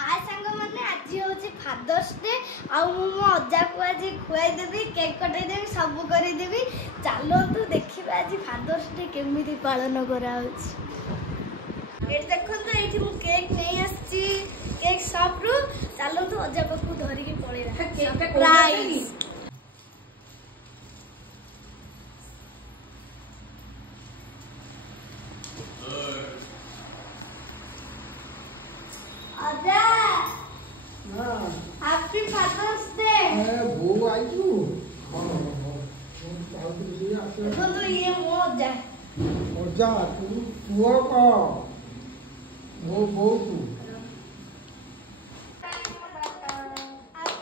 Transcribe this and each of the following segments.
हाय सांग माने आज होची फादर्स डे आ मो अज्जा को आज खुआई देबी केक कटाई देबी सब करी देबी चलो तू देखिबा आज फादर्स डे केमिति पालन करा होची ए देखो तो एठी मु केक नहीं आछि केक सब रु चलो तू अज्जा को धरि के पळेला केक प्राइस अज्जा हैप्पी फादर्स डे वो आई तू तो ये मो अज्जा अज्जा तू पुआ का वो तू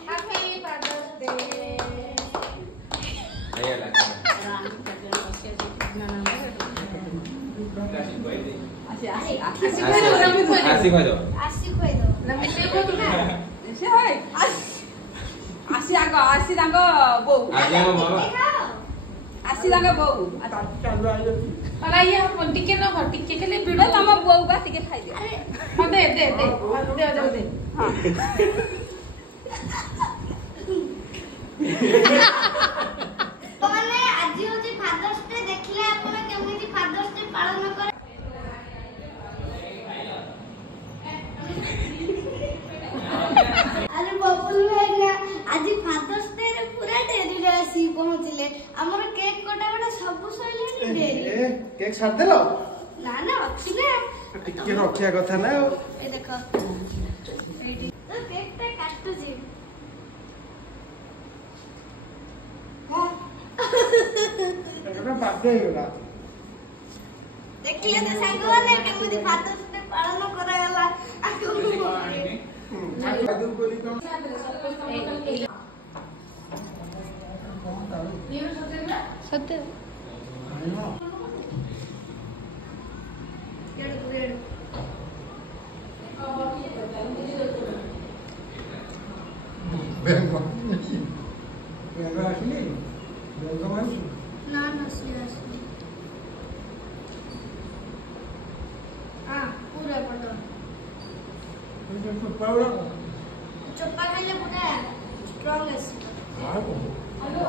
हैप्पी फादर्स डे आया लगा आसी खोइ दो आसी दांगो बो आगे मो आसी दांगो बो अला ये टिके न टिके केले बिडो तम बो बा टिके खाइ दे हां दे जाओ दे हां तो माने आज होची फादर्स डे देखले आपण केमिति फादर्स डे पालन करे अरे बबुल भाई आज फादर्स डे रे पूरा डेरी रे आसी पहुंचले हमर केक कोटा सब सइले डेरी केक छाड़ देलो ना ना अछि ना टिके रखिया कथा ना ए देखो एटी तो केक टा काटू जी हां एकटा बर्थडे होला देखिए तो सांगवाने केमिति फादर्स डे पालन करायला आको सत्य ना ना सीरियसली हां पूरा पटो चप्पा खाइले बुढ़ा स्ट्रांग है हेलो